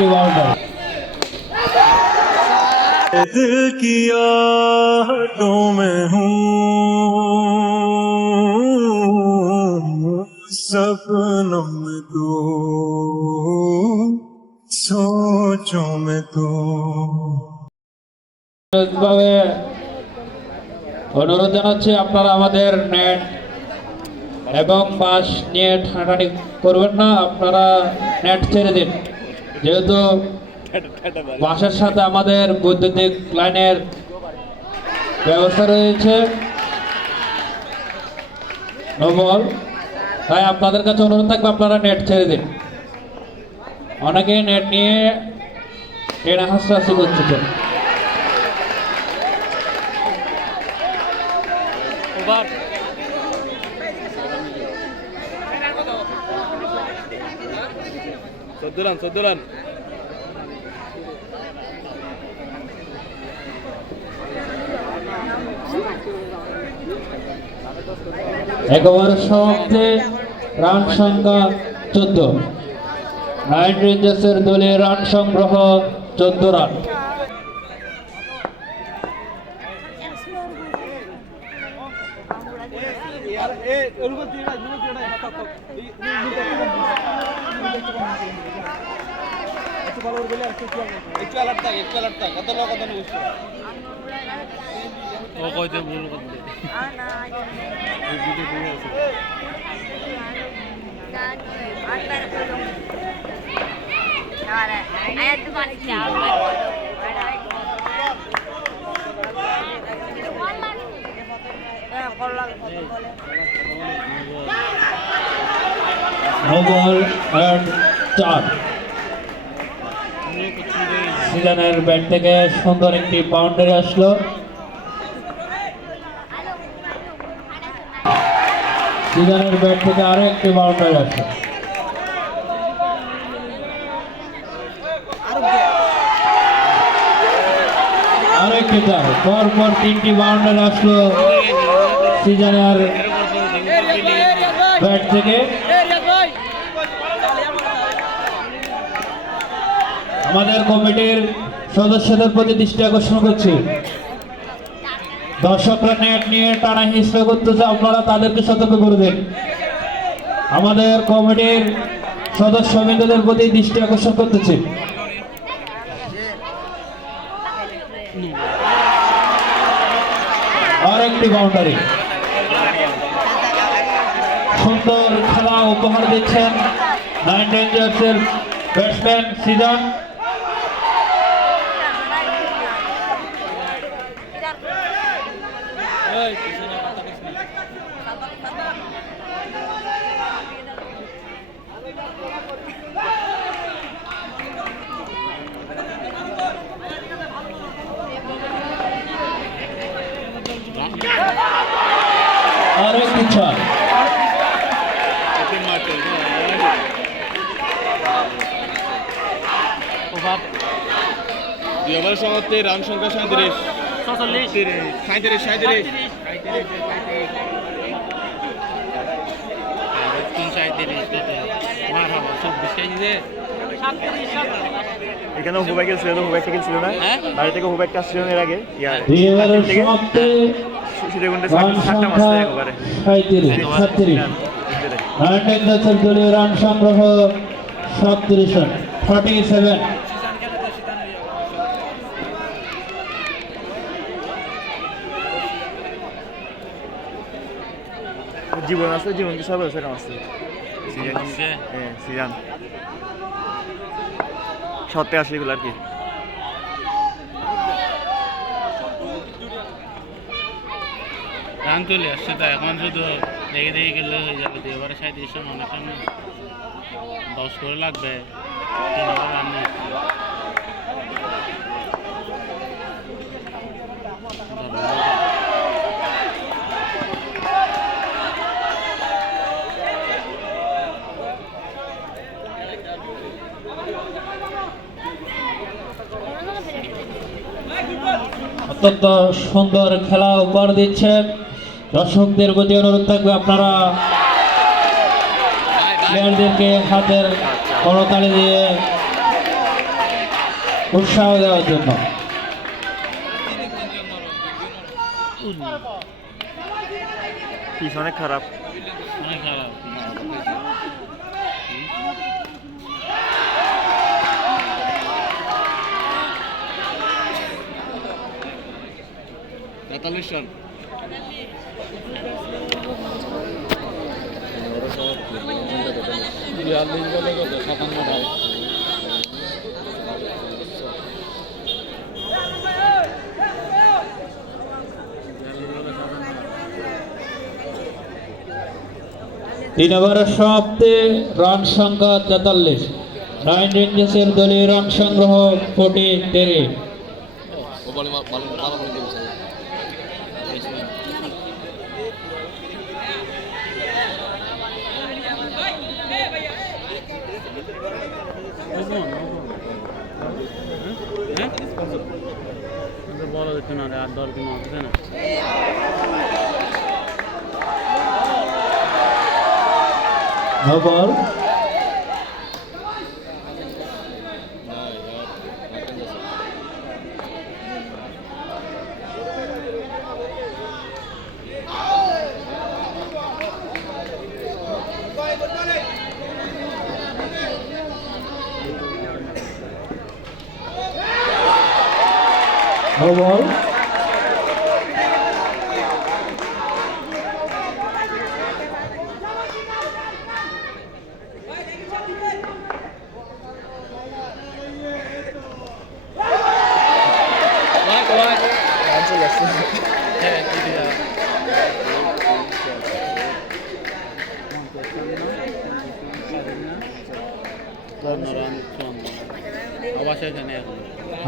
একটি বাউন্ডারি। दिल की आहटों में हूँ, सपनों में तू, सोचों में तू। অনুরোধ জানাচ্ছি আপনারা আমাদের নেট এবং বাঁশ নিয়ে টানাটানি করবেন না, আপনারা নেট ছেড়ে দিন, যেহেতু বাঁশের সাথে আমাদের বৈদ্যুতিক লাইনের ব্যবস্থা রয়েছে নবল, তাই আপনাদের কাছে অনুরোধ থাকবে আপনারা নেট ছেড়ে দিন। অনেকেই নেট নিয়ে টেনে হাসি করছে। চোদ্দ রান একেবারে সমাপ্তে রান সংখ্যা 14। নাইন রেঞ্জার্সের দলে রান সংগ্রহ 14 রান। Noble and 4। সিজনের ব্যাট থেকে সুন্দর একটি বাউন্ডারি আসলো। সিজনের ব্যাট থেকে আরো একটি বাউন্ডারি আসলো। আরো একটি চার, পরপর 3টি বাউন্ডারি আসলো সিজনের ব্যাট থেকে। আমাদের কমিটির সদস্যদের প্রতি দৃষ্টি আকর্ষণ করছি, দর্শকরা নেট নিয়ে টানা হিস্ট্রি করতেছে, আপনারা তাদেরকে সতর্ক করে দেন। আমাদের কমিটির সদস্যবৃন্দদের প্রতি দৃষ্টি আকর্ষণ করতেছি। আর একটি বাউন্ডারি। সুন্দর খেলা উপহার দিচ্ছেন নাইন রেঞ্জার্সের ব্যাটসম্যান সিজন। আর একটি ছয়। দুই ওভার সমাপ্তি, রান সংখ্যা 37। এখানে হুবাই খেলছিল, হুবাইটা খেলছিল না, বাড়ি থেকে হুবাইটা আসছিল এর আগে। দলীয় রান সংগ্রহ 37 রান, 37। জীবন আছে, জীবন কি সব আছে আছে সিজন 87 গুলো আর কি। রান চলে আসছে, তো এখন শুধু দেখে দেখে গেলে হয়ে যাবে। 2 ওভারে 37 রান, অনেক সময় 10 করে লাগবে 3 ওভার রান নিয়ে। অত্যন্ত সুন্দর খেলা উপহার দিচ্ছেন। দর্শকদের প্রতি অনুরোধ থাকবে আপনারা প্লেয়ারদেরকে হাতের করতালি দিয়ে উৎসাহ দেওয়ার জন্য। পিছ অনেক খারাপ। অনেক খারাপ। তেতাল্লিশ রান। বিয়াল্লিশ বলে কত 57 রান। তিন ওভারের সমাপ্তি, রান সংখ্যা 43। নাইন রেঞ্জার্সের দলীয় রান সংগ্রহ 43। ও বলে ভালো ভালো করে দিয়েছে। বড় দিতে না আর 10 দিন আছে না। No ball. No ball. Run চলে আসছে।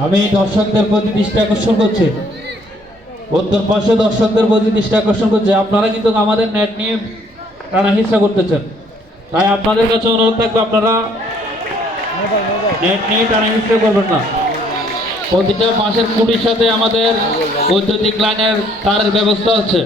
আমি দর্শকদের প্রতি দৃষ্টি আকর্ষণ করছি, উত্তর পাশে দর্শকদের প্রতি দৃষ্টি আকর্ষণ করছি। আপনারা কিন্তু আমাদের নেট নিয়ে টানা হিসা করতেছেন, তাই আপনাদের কাছে অনুরোধ থাকবে আপনারা নেট নিয়ে টানা হিসা করবেন না। প্রতিটা বাঁশের খুঁটির সাথে আমাদের বৈদ্যুতিক লাইনের তারের ব্যবস্থা আছে।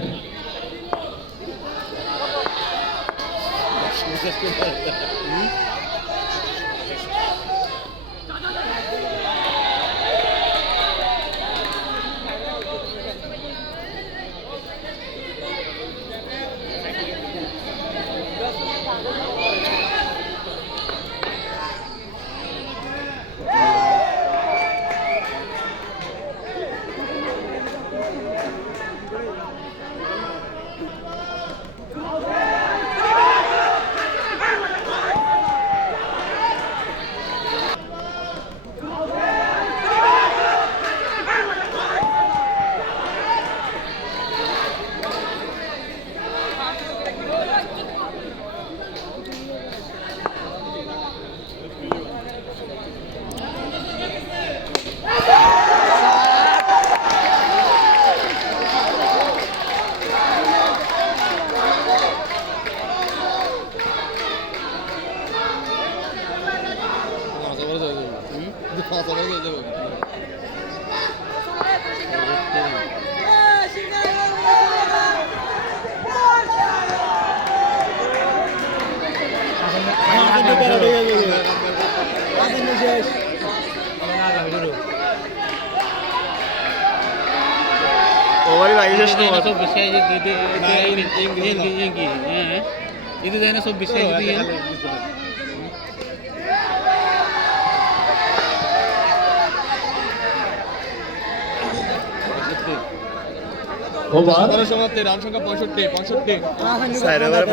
ওভারই ভাই শেষ তো। itu saya sob bisa gitu ya. Over. 17 সমাপ্তি, রান সংখ্যা 65। 4 ওভারে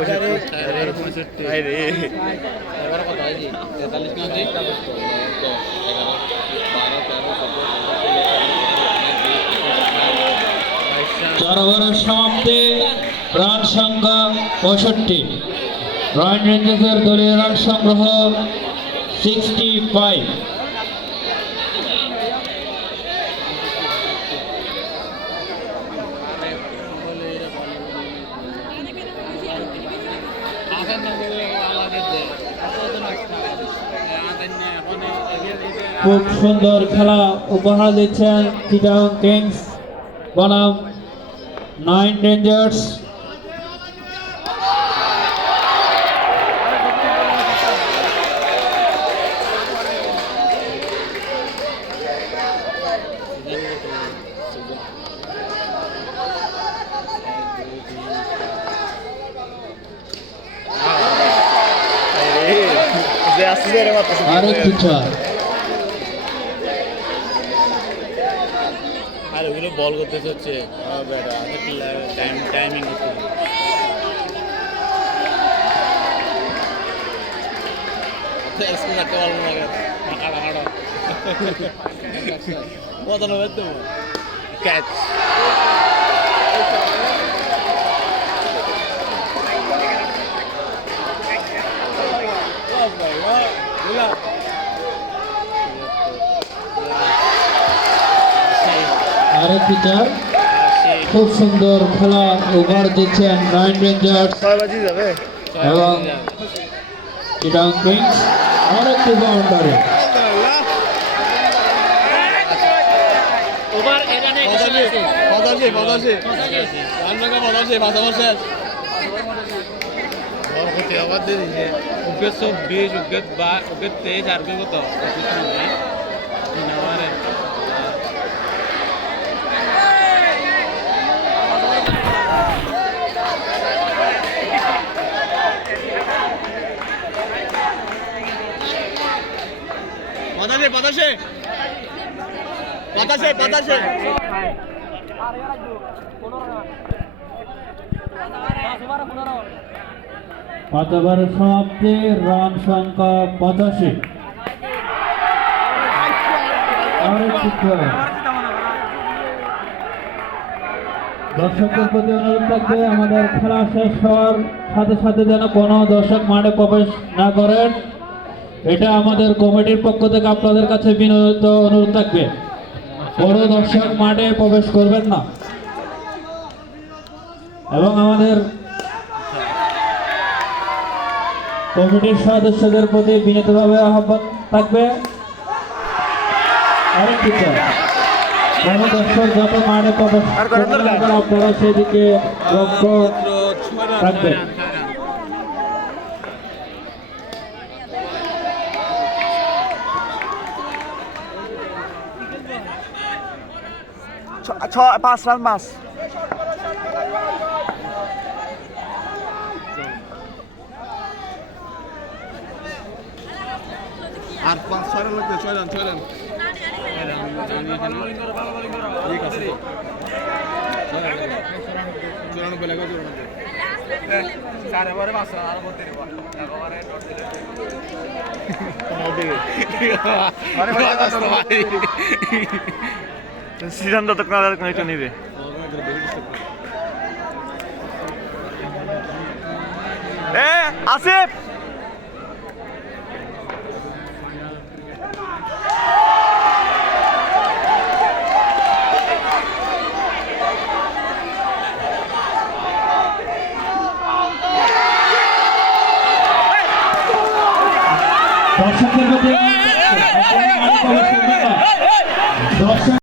65। ভাই রে। এবারে কত হয়েছে? 43 না হয়েছে? 11, 4 ওভারের সমাপ্তি, রান সংখ্যা 65। রয়্যাল রেঞ্জার্সের দলীয় রান সংগ্রহ 65। খুব সুন্দর খেলা উপহার দিচ্ছেন চিটাগং কিংস বনাম নাইন রেঞ্জার্স। আসছে এর মাত্র আরেকটি চার। আর ওগুলো বল করতে হচ্ছে টাইমিং করতে স্কুল রাখতে পারবো না হাঁটা হাঁটা কত নেবে তো ক্যাচ আরেকটি চার। খুব সুন্দর খেলা ওভার দিচ্ছেন রাইন রেঞ্জার্স 6 বাজি যাবে এবং চিটাং কিংস। আরেকটি বাউন্ডারি। ওভার এখানে 85 রানসংখ্যা 85 পাঁচাবার শেষ বল করতে আবার দিয়ে দিচ্ছে উইকেট 20 উইকেট 23 আর উইকেট কত 25 নামারে পঁচাশি পাঁচ ওভারের সমাপ্তি, রান সংখ্যা 85। আরেকটি চার। দর্শকদের প্রতি অনুরোধ থাকবে আমাদের খেলা শেষ হওয়ার সাথে সাথে যেন কোনো দর্শক মাঠে প্রবেশ না করেন। এটা আমাদের কমিটির পক্ষ থেকে আপনাদের কাছে বিনীত অনুরোধ থাকবে। বড় দর্শক মাঠে প্রবেশ করবেন না। এবং আমাদের কমিটির সদস্যদের প্রতি বিনীতভাবে আহ্বান থাকবে আরেকটি চার। কোনো দর্শক যত মাঠে প্রবেশ করবেন না কেন, আপনারা সেদিকে লক্ষ্য রাখবেন। পাঁচ রান মাস আর 5-6 রান লাগবে 6 রান ঠিক আছে 94 লাগবে 94 সিজন ততক্ষণ আর কোনো এটা নিবে আসিফ দর্শকদের প্রতি দর্শক